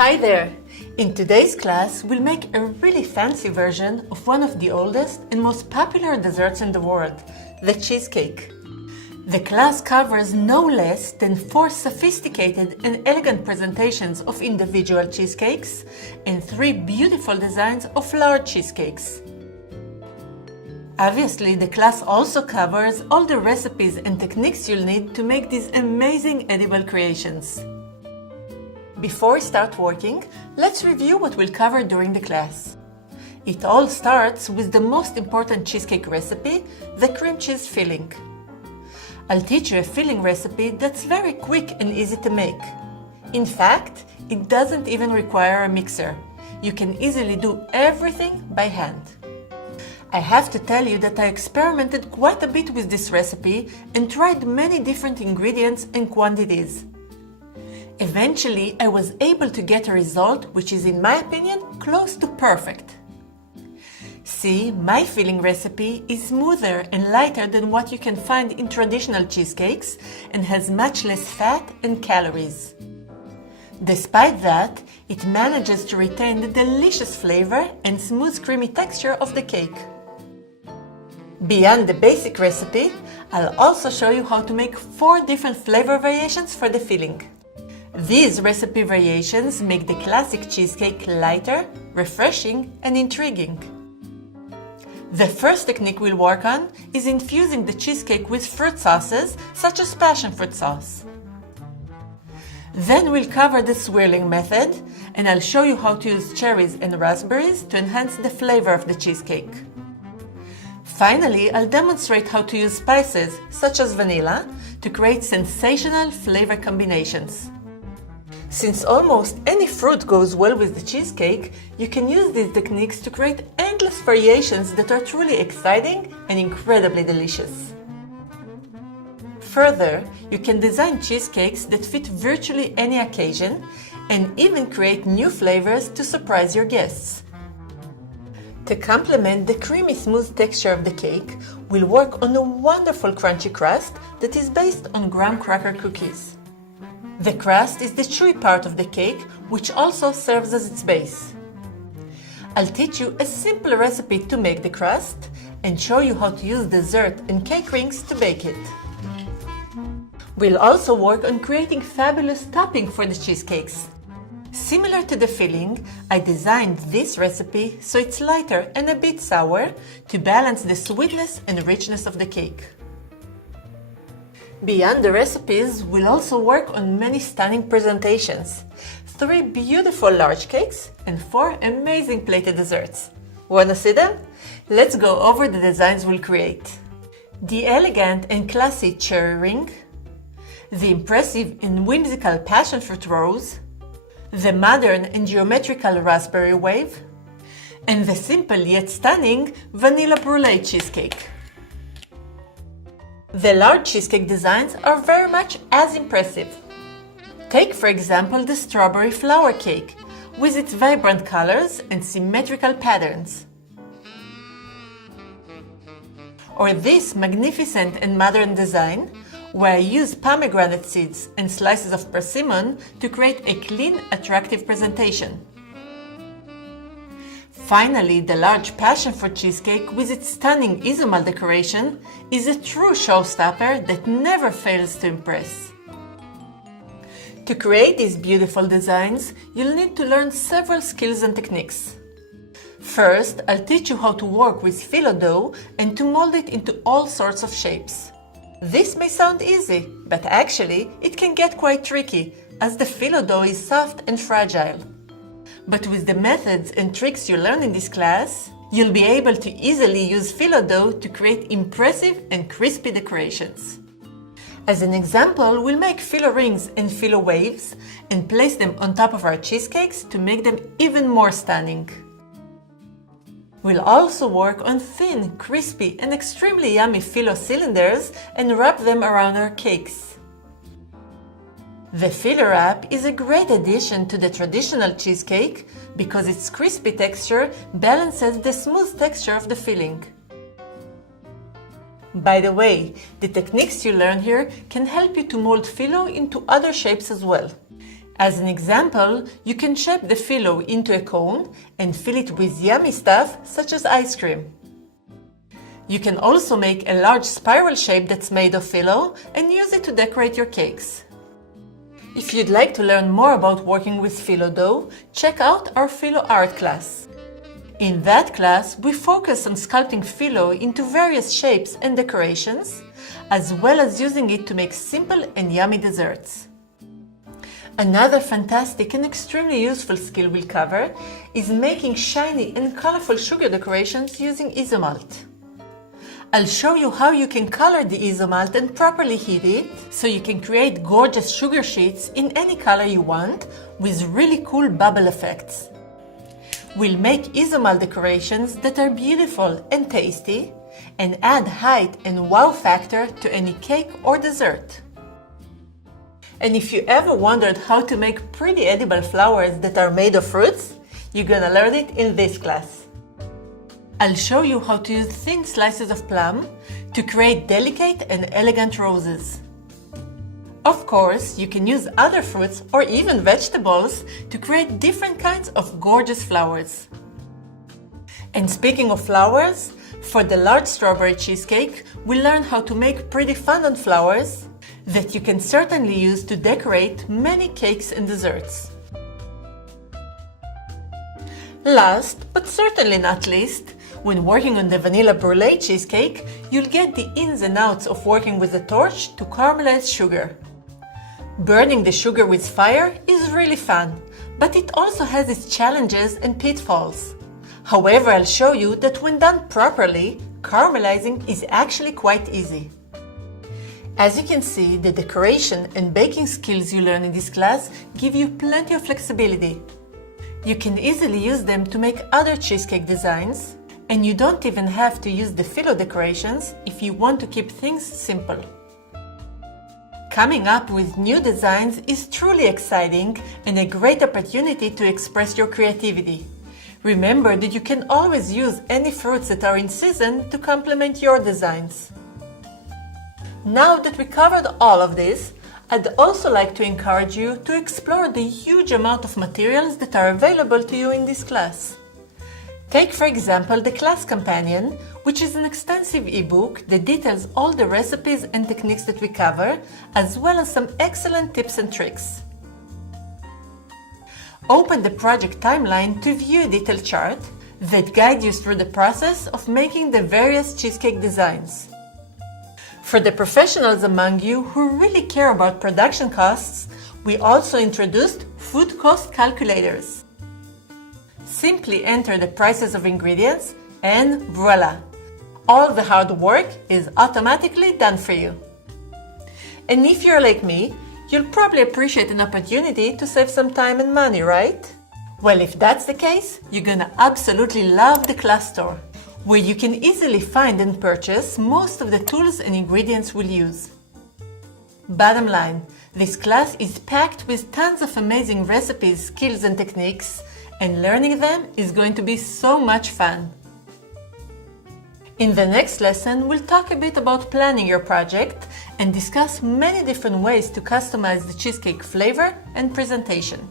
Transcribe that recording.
Hi there! In today's class, we'll make a really fancy version of one of the oldest and most popular desserts in the world, the cheesecake. The class covers no less than 4 sophisticated and elegant presentations of individual cheesecakes and 3 beautiful designs of large cheesecakes. Obviously, the class also covers all the recipes and techniques you'll need to make these amazing edible creations. Before we start working, let's review what we'll cover during the class. It all starts with the most important cheesecake recipe, the cream cheese filling. I'll teach you a filling recipe that's very quick and easy to make. In fact, it doesn't even require a mixer. You can easily do everything by hand. I have to tell you that I experimented quite a bit with this recipe and tried many different ingredients and quantities. Eventually, I was able to get a result which is, in my opinion, close to perfect. See, my filling recipe is smoother and lighter than what you can find in traditional cheesecakes and has much less fat and calories. Despite that, it manages to retain the delicious flavor and smooth creamy texture of the cake. Beyond the basic recipe, I'll also show you how to make 4 different flavor variations for the filling. These recipe variations make the classic cheesecake lighter, refreshing, and intriguing. The first technique we'll work on is infusing the cheesecake with fruit sauces such as passion fruit sauce. Then we'll cover the swirling method, and I'll show you how to use cherries and raspberries to enhance the flavor of the cheesecake. Finally, I'll demonstrate how to use spices such as vanilla to create sensational flavor combinations. Since almost any fruit goes well with the cheesecake, you can use these techniques to create endless variations that are truly exciting and incredibly delicious. Further, you can design cheesecakes that fit virtually any occasion and even create new flavors to surprise your guests. To complement the creamy smooth texture of the cake, we'll work on a wonderful crunchy crust that is based on graham cracker cookies. The crust is the chewy part of the cake, which also serves as its base. I'll teach you a simple recipe to make the crust and show you how to use dessert and cake rings to bake it. We'll also work on creating fabulous topping for the cheesecakes. Similar to the filling, I designed this recipe so it's lighter and a bit sour to balance the sweetness and richness of the cake. Beyond the recipes, we'll also work on many stunning presentations, 3 beautiful large cakes and 4 amazing plated desserts. Wanna see them? Let's go over the designs we'll create. The elegant and classy cherry ring, the impressive and whimsical passion fruit rose, the modern and geometrical raspberry wave, and the simple yet stunning vanilla brulee cheesecake. The large cheesecake designs are very much as impressive. Take, for example, the strawberry flower cake, with its vibrant colors and symmetrical patterns. Or this magnificent and modern design, where I use pomegranate seeds and slices of persimmon to create a clean, attractive presentation. Finally, the large passion fruit cheesecake with its stunning Izumo decoration is a true showstopper that never fails to impress. To create these beautiful designs, you'll need to learn several skills and techniques. First, I'll teach you how to work with phyllo dough and to mold it into all sorts of shapes. This may sound easy, but actually it can get quite tricky, as the phyllo dough is soft and fragile. But with the methods and tricks you learn in this class, you'll be able to easily use phyllo dough to create impressive and crispy decorations. As an example, we'll make phyllo rings and phyllo waves and place them on top of our cheesecakes to make them even more stunning. We'll also work on thin, crispy, and extremely yummy phyllo cylinders and wrap them around our cakes. The phyllo wrap is a great addition to the traditional cheesecake because its crispy texture balances the smooth texture of the filling. By the way, the techniques you learn here can help you to mold phyllo into other shapes as well. As an example, you can shape the phyllo into a cone and fill it with yummy stuff such as ice cream. You can also make a large spiral shape that's made of phyllo and use it to decorate your cakes. If you'd like to learn more about working with phyllo dough, check out our phyllo art class. In that class, we focus on sculpting phyllo into various shapes and decorations, as well as using it to make simple and yummy desserts. Another fantastic and extremely useful skill we'll cover is making shiny and colorful sugar decorations using isomalt. I'll show you how you can color the isomalt and properly heat it so you can create gorgeous sugar sheets in any color you want with really cool bubble effects. We'll make isomalt decorations that are beautiful and tasty and add height and wow factor to any cake or dessert. And if you ever wondered how to make pretty edible flowers that are made of fruits, you're gonna learn it in this class. I'll show you how to use thin slices of plum to create delicate and elegant roses. Of course, you can use other fruits or even vegetables to create different kinds of gorgeous flowers. And speaking of flowers, for the large strawberry cheesecake, we'll learn how to make pretty fondant flowers that you can certainly use to decorate many cakes and desserts. Last, but certainly not least, when working on the vanilla brulee cheesecake, you'll get the ins and outs of working with a torch to caramelize sugar. Burning the sugar with fire is really fun, but it also has its challenges and pitfalls. However, I'll show you that when done properly, caramelizing is actually quite easy. As you can see, the decoration and baking skills you learn in this class give you plenty of flexibility. You can easily use them to make other cheesecake designs, and you don't even have to use the phyllo decorations if you want to keep things simple. Coming up with new designs is truly exciting and a great opportunity to express your creativity. Remember that you can always use any fruits that are in season to complement your designs. Now that we covered all of this, I'd also like to encourage you to explore the huge amount of materials that are available to you in this class. Take, for example, the class companion, which is an extensive ebook that details all the recipes and techniques that we cover, as well as some excellent tips and tricks. Open the project timeline to view a detailed chart that guides you through the process of making the various cheesecake designs. For the professionals among you who really care about production costs, we also introduced food cost calculators. Simply enter the prices of ingredients and voila! All the hard work is automatically done for you. And if you're like me, you'll probably appreciate an opportunity to save some time and money, right? Well, if that's the case, you're gonna absolutely love the class store, where you can easily find and purchase most of the tools and ingredients we'll use. Bottom line, this class is packed with tons of amazing recipes, skills and techniques, and learning them is going to be so much fun. In the next lesson, we'll talk a bit about planning your project and discuss many different ways to customize the cheesecake flavor and presentation.